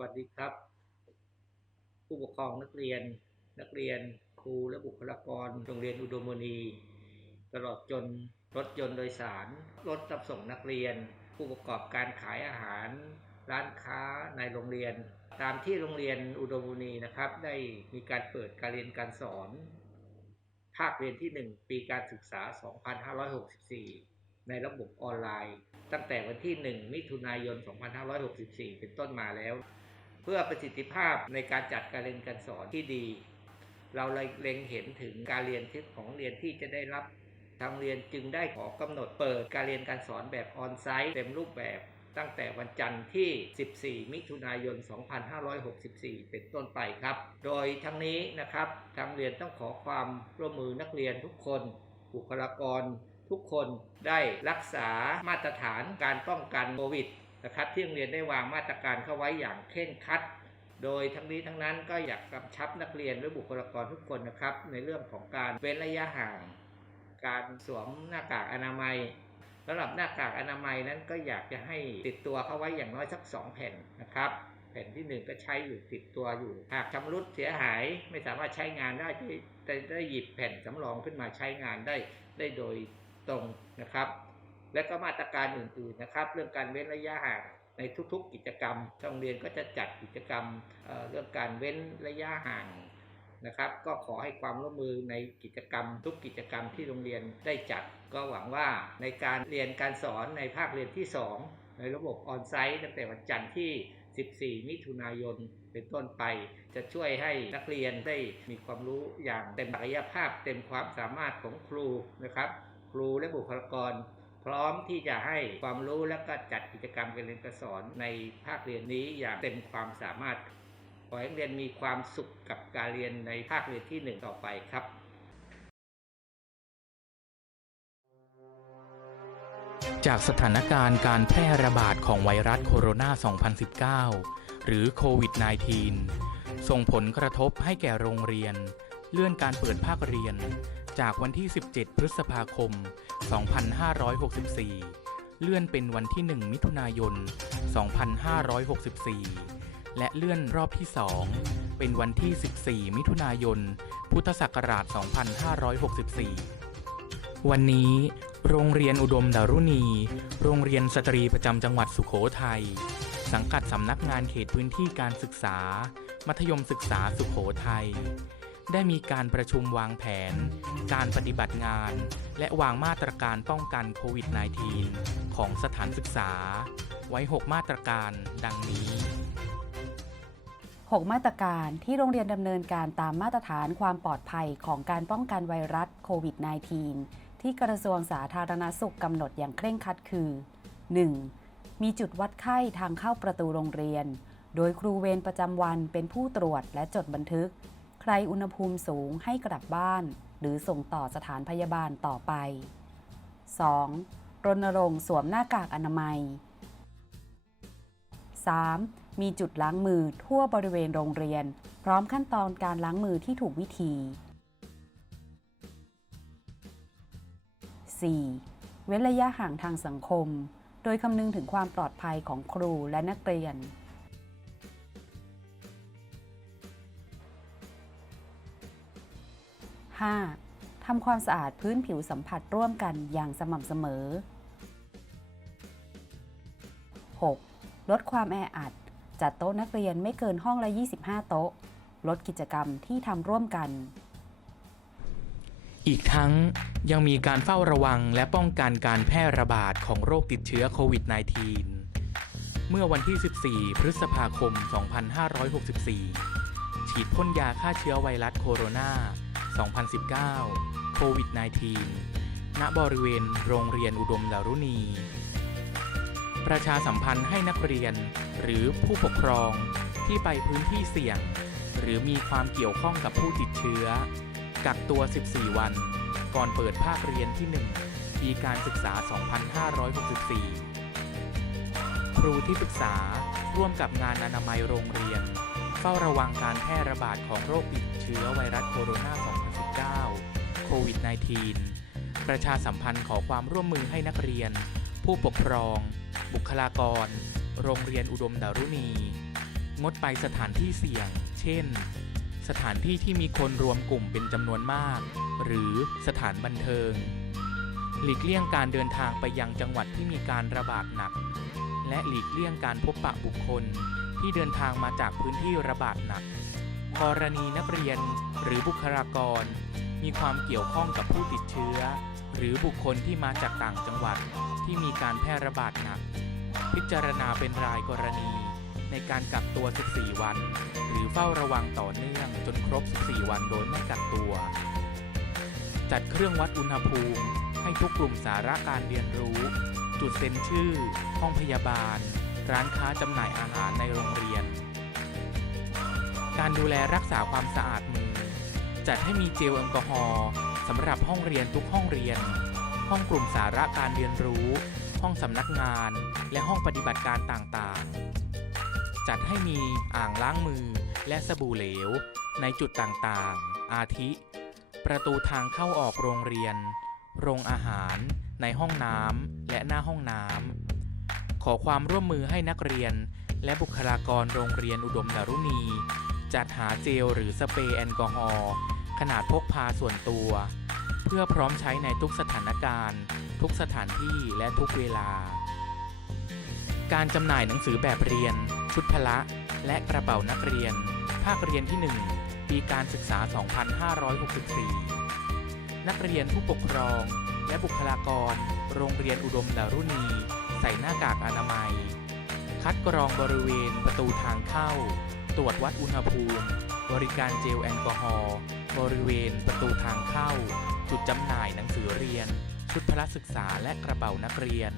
วัสดีครับ ผู้ปกครองนักเรียน นักเรียนครูและบุคลากรโรงเรียนอุดมมณี ตลอดจนรถยนต์โดยสาร รถรับส่งนักเรียน ผู้ประกอบการขายอาหาร ร้านค้าในโรงเรียน ตามที่โรงเรียนอุดมมณีนะครับ ได้มีการเปิดการเรียนการสอน ภาคเรียนที่ 1 ปีการศึกษา 2564ในระบบออนไลน์ ตั้งแต่วันที่ 1 มิถุนายน 2564 เป็นต้นมาแล้ว เพื่อประสิทธิภาพในการจัดการเรียนการสอนที่ดี เราเลยเล็งเห็นถึงการเรียนที่ของเรียนที่จะได้รับทางเรียนจึงได้ขอกำหนดเปิดการเรียนการสอนแบบออนไซต์เต็มรูปแบบตั้งแต่วันจันทร์ที่ 14 มิถุนายน 2564 เป็นต้นไปครับ โดยทั้งนี้นะครับทางเรียนต้องขอความร่วมมือนักเรียนทุกคนบุคลากรทุกคนได้รักษามาตรฐานการป้องกันโควิด นะครับที่โรงเรียนได้วางมาตรการเข้าไว้อย่างเคร่งครัด โดยทั้งนี้ทั้งนั้นก็อยากกำชับนักเรียนและบุคลากรทุกคนนะครับ ในเรื่องของการเว้นระยะห่าง การสวมหน้ากากอนามัยสำหรับหน้ากากอนามัยนั้นก็อยากจะให้ติดตัวเข้าไว้อย่างน้อยสัก 2 แผ่นนะครับ แผ่นที่ 1 ก็ใช้อยู่ติดตัวอยู่ หากชำรุดเสียหายไม่สามารถใช้งานได้จะได้หยิบแผ่นสำรองขึ้นมาใช้งานได้ได้โดยตรงนะครับ และก็มาตรการอื่นๆนะครับ เรื่องการเว้นระยะห่างในทุกๆ กิจกรรมโรงเรียนก็จะจัดกิจกรรมเเรื่องการเว้นระยะห่างนะครับ ก็ขอให้ความร่วมมือในกิจกรรม ทุกกิจกรรมที่โรงเรียนได้จัด ก็หวังว่าในการเรียนการสอนในภาคเรียนที่ 2 ในระบบออนไซต์ตั้งแต่วันจันทร์ที่ 14 มิถุนายน เป็นต้นไป จะช่วยให้นักเรียนได้มีความรู้อย่างเต็มศักยภาพ เต็มความสามารถของครูนะครับ ครูและบุคลากร พร้อมที่จะให้ความรู้และก็จัดกิจกรรมการเรียนการสอนในภาคเรียนนี้อย่างเต็มความสามารถ ขอให้นักเรียนมีความสุขกับการเรียนในภาคเรียนที่หนึ่งต่อไปครับจากสถานการณ์การแพร่ระบาดของไวรัสโคโรนา 2019 หรือโควิด -19 ส่งผลกระทบให้แก่โรงเรียน เลื่อนการเปิดภาคเรียน จากวันที่ 17 พฤษภาคม 2564 เลื่อนเป็นวันที่ 1 มิถุนายน 2564 และเลื่อนรอบที่ 2 เป็นวันที่ 14 มิถุนายน พุทธศักราช 2564 วันนี้ โรงเรียนอุดมดารุณี โรงเรียนสตรีประจำจังหวัดสุโขทัย สังกัดสำนักงานเขตพื้นที่การศึกษา มัธยมศึกษาสุโขทัย ได้มีการประชุมวางแผน การปฏิบัติงาน และวางมาตรการป้องกันโควิด -19 ของสถานศึกษา ไว้ 6 มาตรการดังนี้ 6 มาตรการที่โรงเรียนดำเนินการตามมาตรฐานความปลอดภัยของการป้องกันไวรัสโควิด -19 ที่กระทรวงสาธารณสุขกำหนดอย่างเคร่งครัดคือ 1. มีจุดวัดไข้ทางเข้าประตูโรงเรียน โดยครูเวรประจำวันเป็นผู้ตรวจและจดบันทึก ใครอุณหภูมิสูงให้กลับบ้าน หรือส่งต่อสถานพยาบาลต่อไป 2. รณรงค์สวมหน้ากากอนามัย 3. มีจุดล้างมือทั่วบริเวณโรงเรียน พร้อมขั้นตอนการล้างมือที่ถูกวิธี 4. เว้นระยะห่างทางสังคม โดยคำนึงถึงความปลอดภัยของครูและนักเรียน 5. ทำความสะอาดพื้นผิวสัมผัสร่วมกันอย่างสม่ำเสมอ 6. ลดความแออัด จัดโต๊ะนักเรียนไม่เกินห้องละ 25 โต๊ะ ลดกิจกรรมที่ทำร่วมกัน อีกทั้งยังมีการเฝ้าระวังและป้องกันการแพร่ระบาดของโรคติดเชื้อโควิด -19 เมื่อวันที่ 14 พฤษภาคม 2564 ฉีดพ่นยาฆ่าเชื้อไวรัสโคโรนา 2019 โควิด -19 ณ บริเวณโรงเรียนอุดมดารุณี ประชาสัมพันธ์ให้นักเรียนหรือผู้ปกครองที่ไปพื้นที่เสี่ยง หรือมีความเกี่ยวข้องกับผู้ติดเชื้อ กักตัว 14 วัน ก่อนเปิดภาคเรียนที่ 1 ปีการศึกษา 2564 ครูที่ปรึกษาร่วมกับงานอนามัยโรงเรียน เฝ้าระวังการแพร่ระบาดของโรคติดเชื้อไวรัสโคโรนา2 โควิด -19 ประชาสัมพันธ์ขอความร่วมมือให้นักเรียน ผู้ปกครอง บุคลากร โรงเรียนอุดมดารุณี งดไปสถานที่เสี่ยง เช่น สถานที่ที่มีคนรวมกลุ่มเป็นจำนวนมาก หรือสถานบันเทิง หลีกเลี่ยงการเดินทางไปยังจังหวัดที่มีการระบาดหนัก และหลีกเลี่ยงการพบปะบุคคลที่เดินทางมาจากพื้นที่ระบาดหนักกรณีนักเรียนหรือบุคลากร มีความเกี่ยวข้องกับผู้ติดเชื้อ หรือบุคคลที่มาจากต่างจังหวัดที่มีการแพร่ระบาดหนัก พิจารณาเป็นรายกรณี ในการกักตัว 14 วัน หรือเฝ้าระวังต่อเนื่องจนครบ 14 วันโดยไม่กักตัว จัดเครื่องวัดอุณหภูมิ ให้ทุกกลุ่มสาระการเรียนรู้ จุดเซ็นชื่อ ห้องพยาบาล ร้านค้าจำหน่ายอาหารในโรงเรียน การดูแลรักษาความสะอาดม จัดให้มีเจลแอลกอฮอล์สำหรับห้องเรียนทุกห้องเรียน ห้องกลุ่มสาระการเรียนรู้ ห้องสำนักงาน และห้องปฏิบัติการต่างๆ จัดให้มีอ่างล้างมือและสบู่เหลว ในจุดต่างๆ อาทิ ประตูทางเข้าออกโรงเรียน โรงอาหาร ในห้องน้ำและหน้าห้องน้ำ ขอความร่วมมือให้นักเรียน และบุคลากรโรงเรียนอุดมดารุณีจัดหาเจลหรือสเปรย์แอลกอฮอล์ ขนาดพกพาส่วนตัว เพื่อพร้อมใช้ในทุกสถานการณ์ ทุกสถานที่และทุกเวลา การจำหน่ายหนังสือแบบเรียน ชุดพละ และกระเป๋านักเรียน ภาคเรียนที่ 1 ปีการศึกษา 2564 นักเรียนผู้ปกครอง และบุคลากร โรงเรียนอุดมดารุณี ใส่หน้ากากอนามัย คัดกรองบริเวณประตูทางเข้า ตรวจวัดอุณหภูมิ บริการเจลแอลกอฮอล์ บริเวณประตูทางเข้า จุดจำหน่ายหนังสือเรียน ชุดพละศึกษาและกระเป๋านักเรียน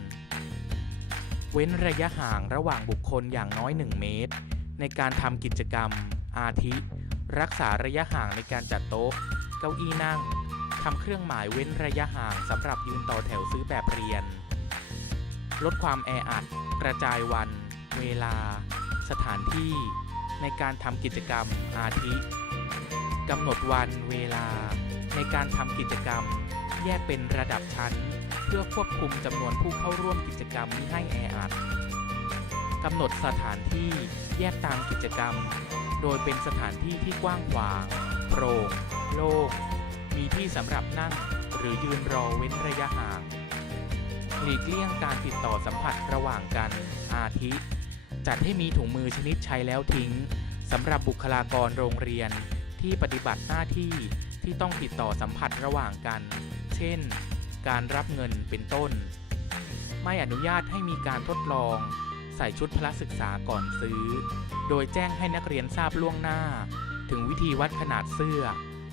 เว้นระยะห่างระหว่างบุคคลอย่างน้อย 1 เมตร ในการทำกิจกรรม อาทิ รักษาระยะห่างในการจัดโต๊ะ เก้าอี้นั่งทำเครื่องหมายเว้นระยะห่างสำหรับยืนต่อแถวซื้อแบบเรียน ลดความแออัด กระจายวัน เวลา สถานที่ ในการทำกิจกรรมอาทิ กำหนดวันเวลา ในการทำกิจกรรม แยกเป็นระดับชั้น เพื่อควบคุมจำนวนผู้เข้าร่วมกิจกรรมมิให้แออัดกำหนดสถานที่แยกตามกิจกรรม โดยเป็นสถานที่ที่กว้างขวางโปร่งโล่งมีที่สำหรับนั่งหรือยืนรอเว้นระยะห่าง หลีกเลี่ยงการติดต่อสัมผัสระหว่างกัน อาทิ จัดให้มีถุงมือชนิดใช้แล้วทิ้งสำหรับบุคลากรโรงเรียน ที่ปฏิบัติหน้าที่ที่ต้องติดต่อสัมผัสระหว่างกัน เช่น การรับเงินเป็นต้น ไม่อนุญาตให้มีการทดลอง ใส่ชุดพละศึกษาก่อนซื้อ โดยแจ้งให้นักเรียนทราบล่วงหน้า ถึงวิธีวัดขนาดเสื้อ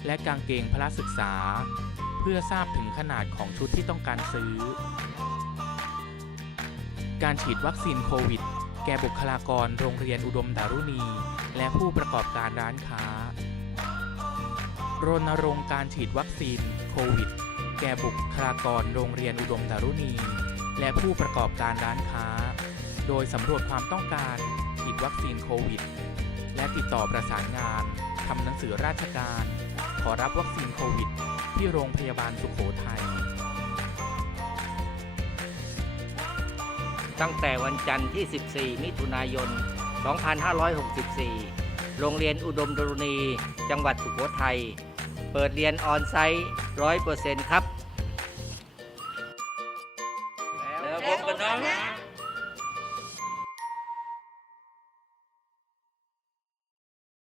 และกางเกงพละศึกษา เพื่อทราบถึงขนาดของชุดที่ต้องการซื้อ การฉีดวัคซีนโควิดแก่บุคลากรโรงเรียนอุดมดารุณี และผู้ประกอบการร้านค้า รณรงค์การฉีดวัคซีนโควิด แก่บุคลากรโรงเรียนอุดมดารุณี และผู้ประกอบการร้านค้า โดยสำรวจความต้องการฉีดวัคซีนโควิด และติดต่อประสานงานทำหนังสือราชการ ขอรับวัคซีนโควิด ที่โรงพยาบาลสุขโขทัยตั้งแต่วันจันทร์ที่ 14 มิถุนายน 2564 โรงเรียนอุดมดรุณี จังหวัดสุโขทัย เปิดเรียนออนไซต์ร้อยเปอร์เซ็นต์ครับ